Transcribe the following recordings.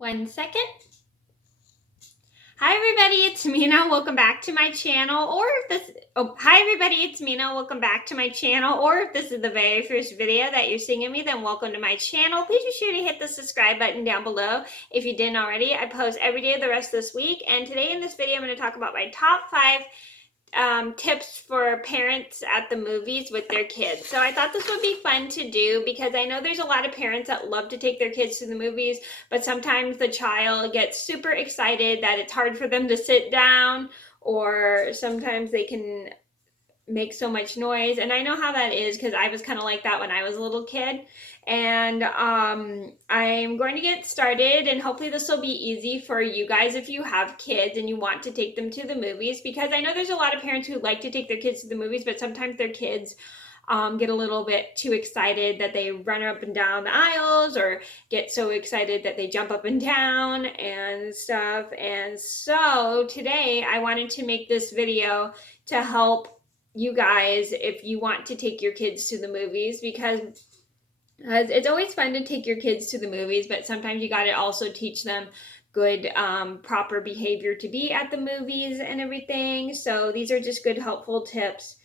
1 second. Hi everybody, it's Mena. Welcome back to my channel. Hi everybody, it's Mena. Welcome back to my channel. Or if this is the very first video that you're seeing of me, then welcome to my channel. Please be sure to hit the subscribe button down below if you didn't already. I post every day the rest of this week, and today in this video I'm going to talk about my top 5 tips for parents at the movies with their kids. So I thought this would be fun to do because I know there's a lot of parents that love to take their kids to the movies, but sometimes the child gets super excited that it's hard for them to sit down, or sometimes they can make so much noise. And I know how that is because I was kind of like that when I was a little kid. And I'm going to get started, and hopefully this will be easy for you guys if you have kids and you want to take them to the movies, because I know there's a lot of parents who like to take their kids to the movies, but sometimes their kids get a little bit too excited that they run up and down the aisles, or get so excited that they jump up and down and stuff. And so today I wanted to make this video to help you guys if you want to take your kids to the movies, because it's always fun to take your kids to the movies, but sometimes you got to also teach them good proper behavior to be at the movies and everything. So these are just good helpful tips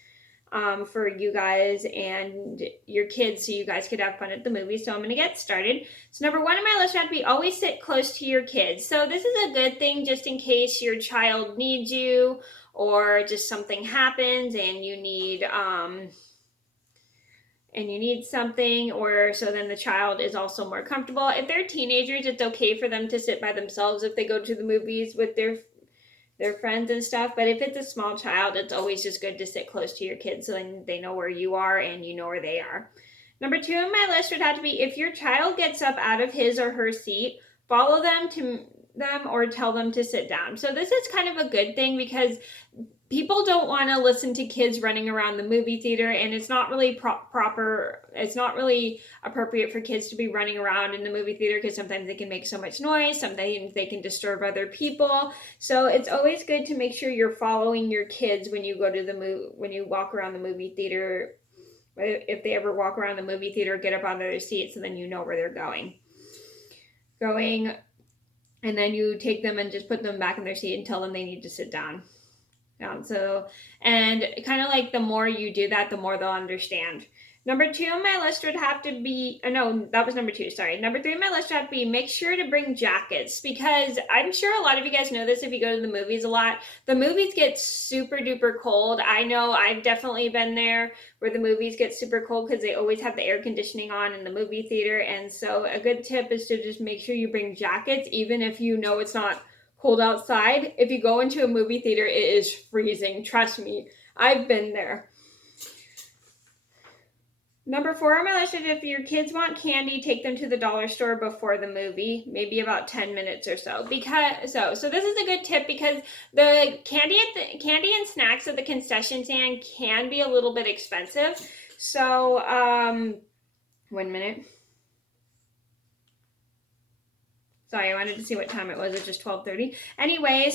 for you guys and your kids, so you guys could have fun at the movies. So I'm going to get started. So number 1 on my list would be always sit close to your kids. So this is a good thing just in case your child needs you, or just something happens and you need something, or so then the child is also more comfortable. If they're teenagers, it's okay for them to sit by themselves if they go to the movies with their friends and stuff. But if it's a small child, it's always just good to sit close to your kids so then they know where you are and you know where they are. Number 2 on my list would have to be, if your child gets up out of his or her seat, follow them or tell them to sit down. So this is kind of a good thing because people don't want to listen to kids running around the movie theater, and it's not really it's not really appropriate for kids to be running around in the movie theater, because sometimes they can make so much noise, sometimes they can disturb other people. So it's always good to make sure you're following your kids when you go to when you walk around the movie theater. If they ever walk around the movie theater, get up out of their seats, so then you know where they're going, and then you take them and just put them back in their seat and tell them they need to sit down. And kind of like the more you do that, the more they'll understand. Number 2 on my list would have to be, no, that was number 2, sorry. Number 3 on my list would have to be, make sure to bring jackets, because I'm sure a lot of you guys know this if you go to the movies a lot. The movies get super duper cold. I know I've definitely been there where the movies get super cold because they always have the air conditioning on in the movie theater. And so a good tip is to just make sure you bring jackets, even if you know it's not cold outside. If you go into a movie theater, it is freezing. Trust me, I've been there. Number 4 on my list is, if your kids want candy, take them to the dollar store before the movie, maybe about 10 minutes or so. So this is a good tip, because the candy and snacks at the concession stand can be a little bit expensive. So 1 minute. Sorry, I wanted to see what time it was. It's just 12:30. Anyway,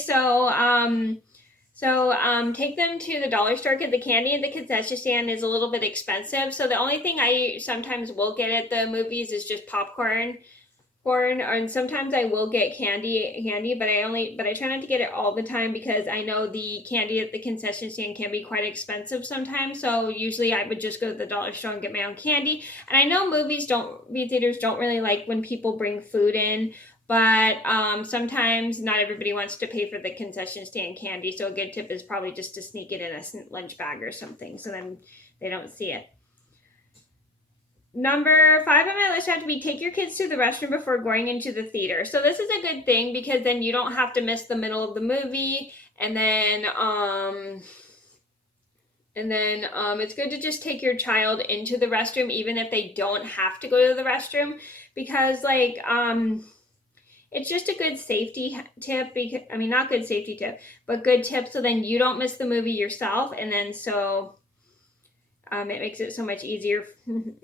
take them to the dollar store, because the candy at the concession stand is a little bit expensive. So the only thing I sometimes will get at the movies is just popcorn, and sometimes I will get candy, but I try not to get it all the time, because I know the candy at the concession stand can be quite expensive sometimes. So usually I would just go to the dollar store and get my own candy. And I know movie theaters don't really like when people bring food in, but sometimes not everybody wants to pay for the concession stand candy. So a good tip is probably just to sneak it in a lunch bag or something, so then they don't see it. Number 5 on my list had to be, take your kids to the restroom before going into the theater. So this is a good thing, because then you don't have to miss the middle of the movie. And then it's good to just take your child into the restroom, even if they don't have to go to the restroom, because it's just a good safety tip. Not good safety tip, but good tip, so then you don't miss the movie yourself, and then it makes it so much easier.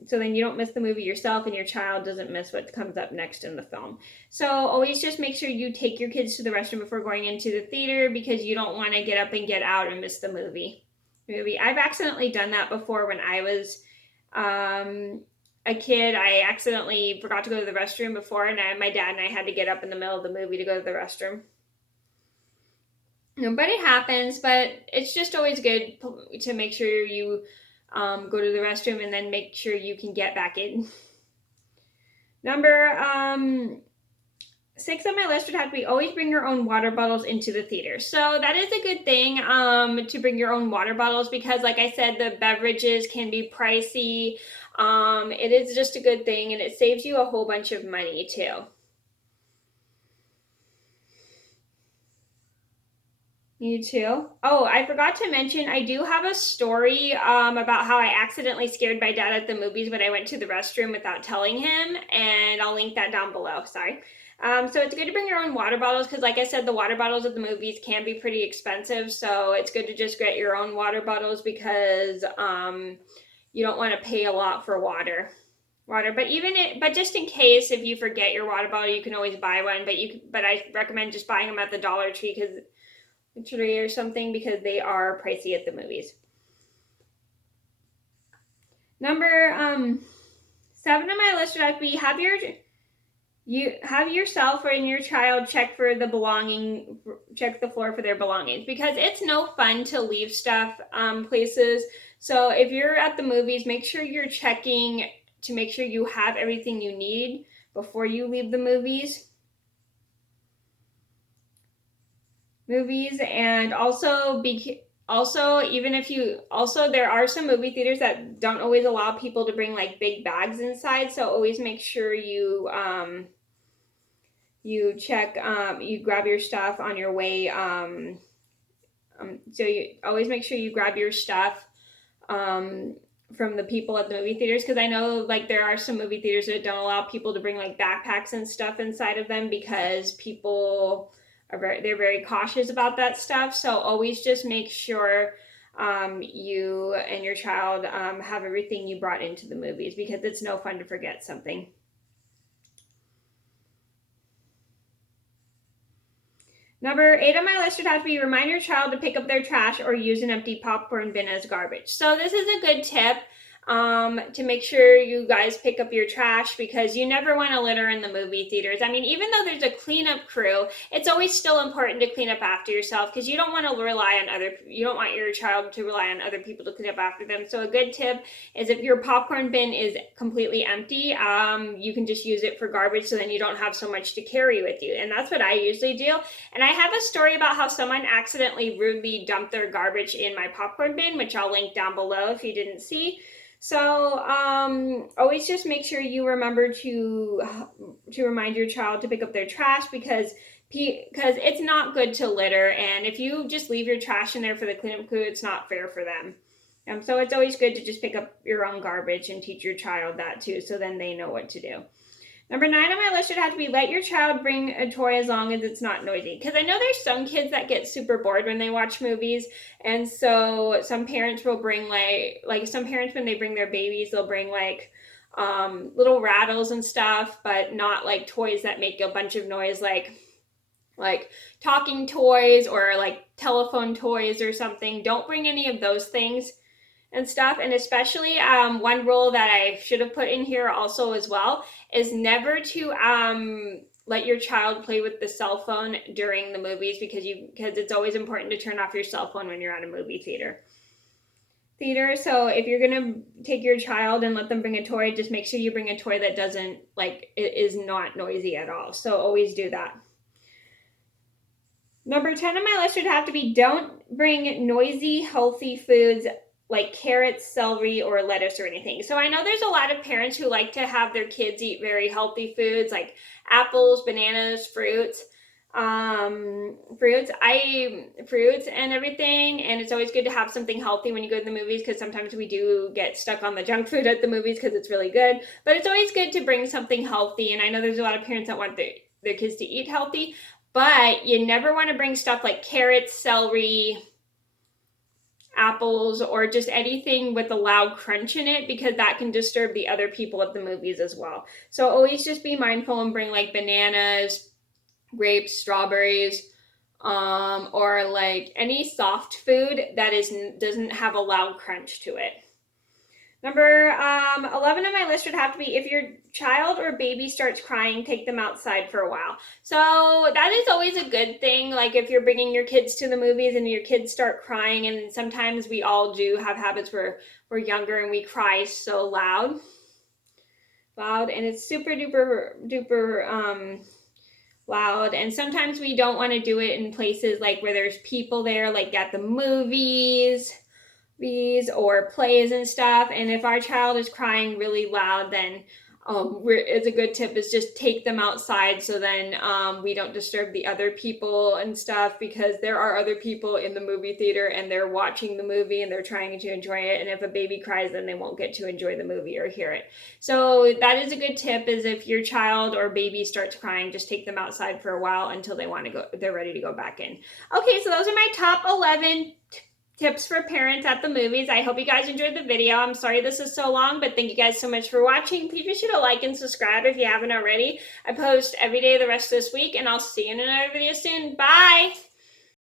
So then you don't miss the movie yourself, and your child doesn't miss what comes up next in the film. So always just make sure you take your kids to the restroom before going into the theater, because you don't want to get up and get out and miss the movie. I've accidentally done that before when I was a kid, I accidentally forgot to go to the restroom before, and my dad and I had to get up in the middle of the movie to go to the restroom. But it happens, but it's just always good to make sure you go to the restroom and then make sure you can get back in. Number 6 on my list would have to be always bring your own water bottles into the theater. So that is a good thing to bring your own water bottles because, like I said, the beverages can be pricey. It is just a good thing, and it saves you a whole bunch of money too. You too. Oh, I forgot to mention, I do have a story about how I accidentally scared my dad at the movies when I went to the restroom without telling him, and I'll link that down below. Sorry. So it's good to bring your own water bottles because, like I said, the water bottles at the movies can be pretty expensive. So it's good to just get your own water bottles because you don't want to pay a lot for water. But just in case if you forget your water bottle, you can always buy one. But I recommend just buying them at the Dollar Tree or something because they are pricey at the movies. Number 7 on my list would have to be have yourself or your child check the floor for their belongings because it's no fun to leave stuff places. So if you're at the movies, make sure you're checking to make sure you have everything you need before you leave the movies. And also there are some movie theaters that don't always allow people to bring like big bags inside, so always make sure you check you grab your stuff on your way, so you always make sure you grab your stuff from the people at the movie theaters because I know like there are some movie theaters that don't allow people to bring like backpacks and stuff inside of them because people they're very cautious about that stuff. So always just make sure you and your child have everything you brought into the movies because it's no fun to forget something. Number 8 on my list would have to be remind your child to pick up their trash or use an empty popcorn bin as garbage. So this is a good tip to make sure you guys pick up your trash because you never want to litter in the movie theaters. I mean, even though there's a cleanup crew, it's always still important to clean up after yourself because you don't want your child to rely on other people to clean up after them. So a good tip is if your popcorn bin is completely empty, you can just use it for garbage so then you don't have so much to carry with you. And that's what I usually do. And I have a story about how someone accidentally rudely dumped their garbage in my popcorn bin, which I'll link down below if you didn't see. So always just make sure you remember to remind your child to pick up their trash because it's not good to litter, and if you just leave your trash in there for the cleanup crew, it's not fair for them. So it's always good to just pick up your own garbage and teach your child that too, so then they know what to do. Number 9 on my list should have to be let your child bring a toy as long as it's not noisy. Because I know there's some kids that get super bored when they watch movies. And so some parents will bring some parents when they bring their babies, they'll bring little rattles and stuff, but not like toys that make a bunch of noise like talking toys or like telephone toys or something. Don't bring any of those things and stuff. And especially one rule that I should have put in here also as well is never to let your child play with the cell phone during the movies because it's always important to turn off your cell phone when you're at a movie theater. So if you're gonna take your child and let them bring a toy, just make sure you bring a toy that it is not noisy at all. So always do that. Number 10 on my list would have to be don't bring noisy, healthy foods like carrots, celery, or lettuce or anything. So I know there's a lot of parents who like to have their kids eat very healthy foods like apples, bananas, fruits and everything. And it's always good to have something healthy when you go to the movies because sometimes we do get stuck on the junk food at the movies because it's really good. But it's always good to bring something healthy. And I know there's a lot of parents that want their kids to eat healthy, but you never want to bring stuff like carrots, celery, apples, or just anything with a loud crunch in it because that can disturb the other people at the movies as well. So always just be mindful and bring like bananas, grapes, strawberries, or like any soft food that doesn't have a loud crunch to it. Number 11 on my list would have to be if your child or baby starts crying, take them outside for a while. So that is always a good thing. Like if you're bringing your kids to the movies and your kids start crying, and sometimes we all do have habits where we're younger and we cry so loud, and it's super duper loud. And sometimes we don't want to do it in places like where there's people there, like at the movies or plays and stuff. And if our child is crying really loud, then it's a good tip is just take them outside, so then we don't disturb the other people and stuff, because there are other people in the movie theater and they're watching the movie and they're trying to enjoy it, and if a baby cries, then they won't get to enjoy the movie or hear it. So that is a good tip, is if your child or baby starts crying, just take them outside for a while until they're ready to go back in. Okay, so those are my top 11 tips for parents at the movies. I hope you guys enjoyed the video. I'm sorry this is so long, but thank you guys so much for watching. Please be sure to like and subscribe if you haven't already. I post every day the rest of this week, and I'll see you in another video soon. Bye!